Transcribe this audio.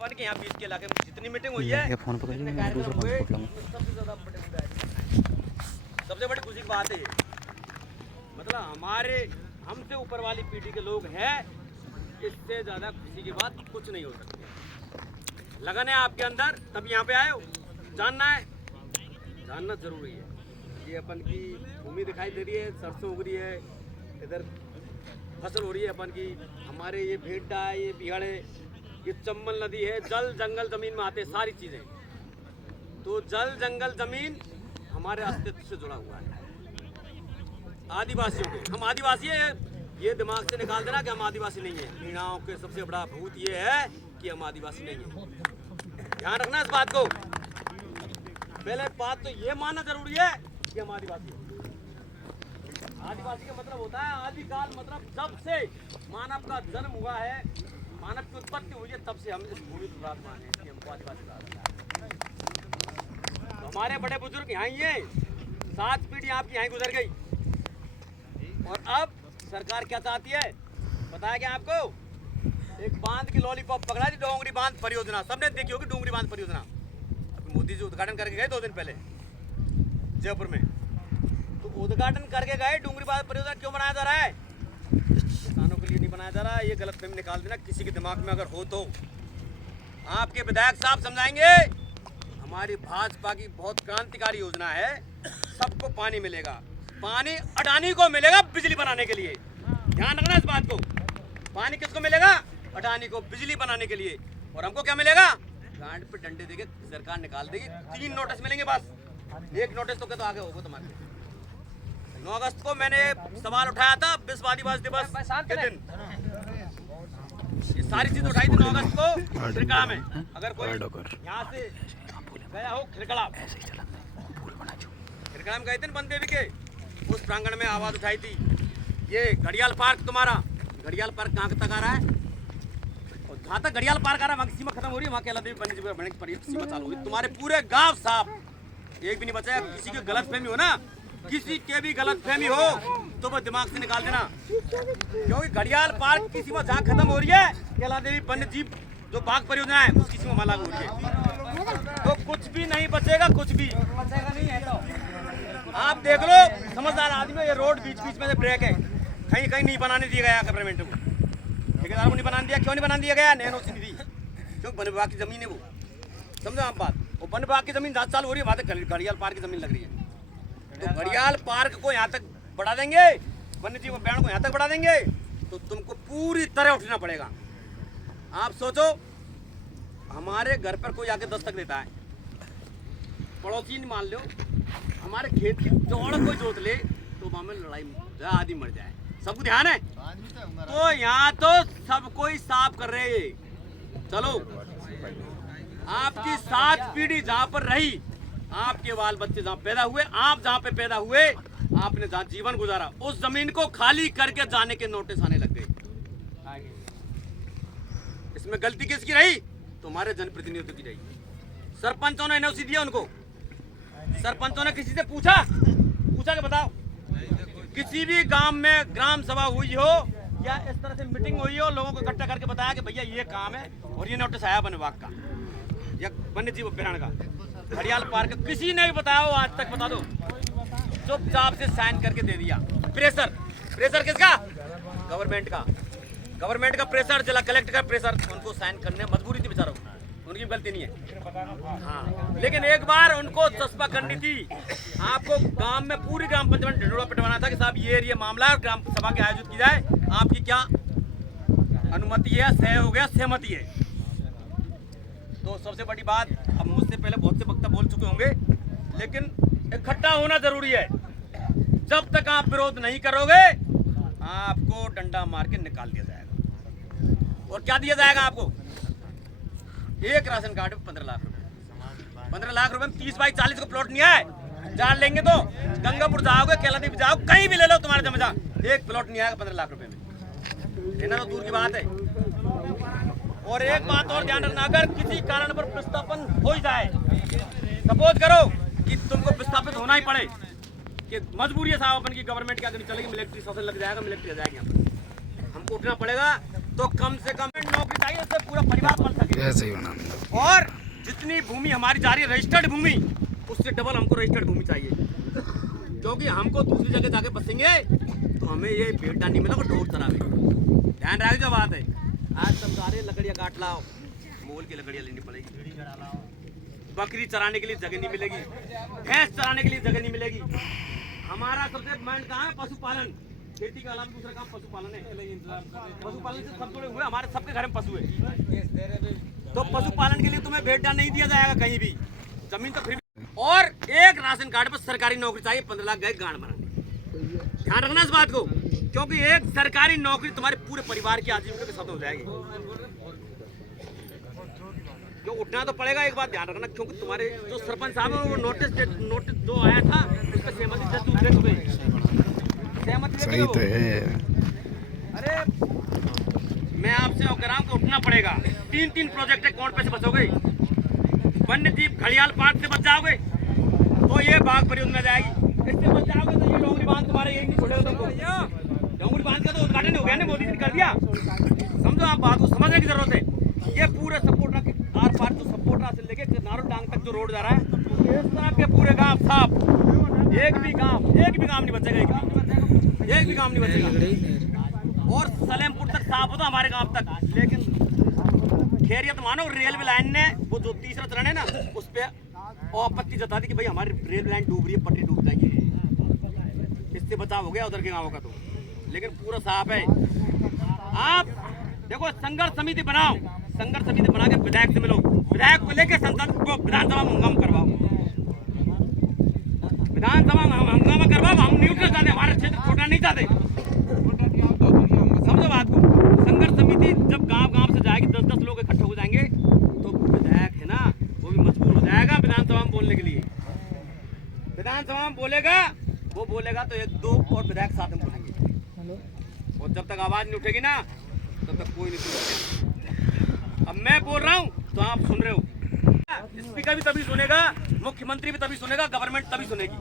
अपन के यहाँ बीच के इलाके में जितनी मीटिंग हुई है, फोन पकड़ जितने मैं कार्यक्रम दूसरा हुए, फोन पकड़ लूँगा। तो सबसे ज़्यादा बड़े मुद्दा है। सबसे बड़ी खुशी की बात है ये, मतलब हमारे हमसे ऊपर वाली पीढ़ी के लोग हैं, इससे ज़्यादा खुशी की बात कुछ नहीं हो सकती। लगन है आपके अंदर, तब यहाँ पे आए हो। जानना है, जानना जरूरी है। ये अपन की भूमि दिखाई दे रही है, सरसों उग रही है, इधर फसल हो रही है अपन की। हमारे ये भेड़ा है, ये बिहड़ है, ये चंबल नदी है, जल जंगल जमीन में आते सारी चीजें। तो जल जंगल जमीन हमारे अस्तित्व से जुड़ा हुआ है। आदिवासियों के, हम आदिवासी हैं, ये दिमाग से निकाल देना कि हम आदिवासी नहीं है। मीणाओं के सबसे बड़ा भूत ये है कि हम आदिवासी नहीं है। ध्यान रखना इस बात को। पहले बात तो ये मानना जरूरी है कि हम आदिवासी हैं। आदिवासी का मतलब होता है आदिकाल, मतलब जब से मानव का जन्म हुआ है, मानव की उत्पत्ति हुई है, तब से हम इस भूमि पर विराजमान हैं, इसलिए हमको आदिवासी कहा जाता है। तो हमारे बड़े बुजुर्ग यहाँ ही हैं, 7 पीढ़ी आपकी यहाँ गुजर गई। और अब सरकार क्या चाहती है बताया क्या आपको? एक बांध की लॉलीपॉप पकड़ा दी, डोंगरी बांध परियोजना। सबने देखी होगी डोंगरी बांध परियोजना। अभी मोदी जी उद्घाटन करके गए 2 दिन पहले जयपुर में। तो उद्घाटन करके गए, डोंगरी बांध परियोजना क्यों बनाया जा रहा है? किसानों के लिए नहीं बनाया जा रहा है। ये गलतफहमी निकाल देना किसी के दिमाग में अगर हो तो। आपके विधायक साहब समझाएंगे। हमारी भाजपा की बहुत क्रांतिकारी योजना है, सबको पानी मिलेगा। पानी अडानी को मिलेगा बिजली बनाने के लिए। ध्यान रखना इस बात को। पानी किसको मिलेगा? अडानी को, बिजली बनाने के लिए। और हमको क्या मिलेगा? गांड पे डंडे देके सरकार निकाल देगी। 3 नोटिस मिलेंगे बस। 1 नोटिस तो क्या तो आगे होगा तुम्हारे। 9 अगस्त को मैंने सवाल उठाया था विश्व आदिवासी दिवस के दिन। ये सारी चीज उठाई थी 9 अगस्त को खिरकड़ा में। अगर कोई यहाँ से गया हो खिरकड़ा, खिरकड़ा में गए थे बंद देवी के, उस प्रांगण में आवाज उठाई थी। ये घड़ियाल पार्क तुम्हारा, घड़ियाल पार्क कहाँ तक आ रहा है? और जहाँ तक घड़ियाल पार्क आ रहा है वहाँ की सीमा खत्म हो रही है, वहाँ के देवी बनने की सीमा चालू हुई। तुम्हारे पूरे गांव साफ, एक भी नहीं बचा है। किसी की गलतफहमी हो ना, किसी के भी गलतफहमी हो तो वो दिमाग से निकाल देना। क्योंकि घड़ियाल पार्क की सीमा जहाँ खत्म हो रही है, केला देवी वन्य जीव जो बाघ परियोजना है उसकी सीमा लागू हो रही है। तो कुछ भी नहीं बचेगा, कुछ भी बचेगा नहीं है। तो आप देख लो, समझदार आदमी। ये रोड बीच बीच में से ब्रेक है, कहीं कहीं नहीं बनाने दिया गया गवर्नमेंट को, ठेकेदार को नहीं बनाने दिया। क्यों नहीं बनाने दिया गया? नैनो से नहीं दी, क्योंकि वन विभाग की जमीन है वो। समझो आप बात। वो वन विभाग की जमीन जहाँ चालू हो रही है वहाँ तक घड़ियाल पार्क की जमीन लग रही है। तो घड़ियाल पार्क को यहाँ तक बढ़ा देंगे, वन्य जीव उद्यान को यहाँ तक बढ़ा देंगे, तो तुमको पूरी तरह उठना पड़ेगा। आप सोचो, हमारे घर पर कोई आके दस्तक देता है, पड़ोसी मान लो, हमारे खेत की चौड़ कोई जोत ले तो वहाँ में लड़ाई आदमी मर जाए। सबको ध्यान है। तो यहाँ तो सब कोई साफ कर रहे हैं। चलो, आपकी 7 पीढ़ी जहाँ पर रही, आपके बाल बच्चे जहाँ पैदा हुए, आप जहाँ पे पैदा हुए, आपने जहाँ जीवन गुजारा, उस जमीन को खाली करके जाने के नोटिस आने लग गए। इसमें गलती किसकी रही? तुम्हारे जनप्रतिनिधियों की रही। सरपंचों ने एनओसी दिया उनको। सरपंचों ने किसी से पूछा कि बताओ, किसी भी गांव में ग्राम सभा हुई हो या इस तरह से मीटिंग हुई हो, लोगों को इकट्ठा करके बताया कि भैया ये काम है और ये नोटिस आया वन विभाग का या वन्य जीव अभ्यारण्य का, घड़ियाल पार्क, किसी ने भी बताया हो आज तक? बता दो। चुपचाप से साइन करके दे दिया। प्रेशर किसका? गवर्नमेंट का। गवर्नमेंट का प्रेशर, जिला कलेक्टर का प्रेशर, उनको साइन करने मजबूरी थी बेचारों, उनकी गलती नहीं है। हाँ, लेकिन एक बार उनको चस्पा करनी थी। आपको गांव में पूरी ग्राम पंचायत में ढिंडोरा पिटवाना था कि साहब ये मामला है, ग्राम सभा के आयोजित की जाए, आपकी क्या अनुमति है, सहमति है। तो सबसे बड़ी बात, अब मुझसे पहले बहुत से वक्ता बोल चुके होंगे, लेकिन इकट्ठा होना जरूरी है। जब तक आप विरोध नहीं करोगे, आपको डंडा मार के निकाल दिया जाएगा। और क्या दिया जाएगा आपको? एक राशन कार्ड में 15 लाख रुपए। 15 लाख रुपए में 30 बाई 40 को प्लॉट नहीं है। जान लेंगे तो गंगापुर जाओगे, केलादीप जाओ, कहीं भी ले लो, तुम्हारे जमा एक प्लॉट नहीं आएगा 15 लाख रुपए में। लेना तो दूर की बात है। और एक बात और ध्यान रखना, अगर किसी कारण पर विस्थापन हो जाए, सपोज करो कि तुमको विस्थापित होना ही पड़े, कि मजबूरी है साहब अपन की, गवर्नमेंट क्या करनी चलेगी, मिलिट्री शासन लग जाएगा, मिलिट्री आ जाएगी, हमको उठना पड़ेगा, तो कम से कम नौकरी चाहिए, उससे पूरा परिवार पल सके। ऐसे ही बना। और जितनी भूमि हमारी जा रही है रजिस्टर्ड भूमि, उससे डबल हमको रजिस्टर्ड भूमि चाहिए, क्योंकि हमको दूसरी जगह जाके बसेंगे तो हमें ये बेटा नहीं मिलेगा ढोर चरावे। ध्यान रख जो बात है। आज तुम सारे लकड़ियाँ काट लाओ, मोल की लकड़ियाँ लेनी पड़ेगी, बकरी चराने के लिए जगह नहीं मिलेगी, भैंस चराने के लिए जगह नहीं मिलेगी। हमारा सबसे माइंड कहाँ है? पशुपालन। खेती के अलावा दूसरा काम पशुपालन है। पशुपालन से सब जुड़े हुए, हमारे सबके घर में पशु है, तो पशुपालन के लिए तुम्हें भेड़ा नहीं दिया जाएगा कहीं भी, जमीन तो फिर भी। और एक राशन कार्ड पर सरकारी नौकरी चाहिए, 15 लाख गए गांड बनाने। ध्यान रखना इस बात को, क्योंकि एक सरकारी नौकरी तुम्हारे पूरे परिवार की आजीविका के साथ हो जाएगी। क्यों उठना तो पड़ेगा, एक बात ध्यान रखना, क्योंकि तुम्हारे जो सरपंच साहब है वो नोटिस जो आया था उस पर सहमति सही तो है। अरे मैं आपसे कह रहा हूँ कि उठना पड़ेगा। 3 प्रोजेक्ट है, कौन पैसे बचोगे? वन्य जीव घड़ियाल पार्क से बच जाओगे तो ये बाघ परियोजना जाएगी, इससे बच जाओगे तो ये डोंगरी बांध तुम्हारे यही नहीं छोड़ेगा तुमको। डोंगरी बांध का तो उद्घाटन हो गया ना, मोदी जी ने कर दिया। समझो, आप बात को समझने की जरूरत है। ये पूरे सपोर्टरा के आर पार जो सपोर्टरा से लेके नारो टांग तक जो रोड जा रहा है, इस तरह के पूरे गांव साफ, एक भी काम नहीं बचेगा, एक भी काम नहीं बचेगा। और सलेमपुर तक साफ होता हमारे गांव तक, लेकिन खैरियत मानो रेलवे लाइन ने वो जो तीसरा चरण है ना, उस पे आपत्ति जता दी कि भाई हमारी रेलवे लाइन डूब रही है, पटरी डूब जाएगी। इससे बचाव हो गया उधर के गांवों का तो, लेकिन पूरा साफ है। आप देखो, संघर्ष समिति बनाओ, संघर्ष समिति बना के विधायक से मिलो, विधायक को लेके संसद को विधानसभा में हंगामा करवाओ, विधानसभा में हंगामा करवाओ। हम न्यूट्रल चाहते, हमारा क्षेत्र छोड़ना नहीं चाहते, समझो बात को। संघर्ष समिति जब गांव से जाएगी, 10 लोग इकट्ठे हो जाएंगे, तो विधायक है ना वो भी मजबूर हो जाएगा विधानसभा में बोलने के लिए। विधानसभा में बोलेगा, वो बोलेगा तो 1-2 और विधायक साथ में बोलेंगे, और जब तक आवाज नहीं उठेगी ना तब तक कोई नहीं सुनेगा। अब मैं बोल रहा हूँ तो आप सुन रहे हो, स्पीकर भी तभी सुनेगा, मुख्यमंत्री भी तभी सुनेगा, गवर्नमेंट तभी सुनेगी।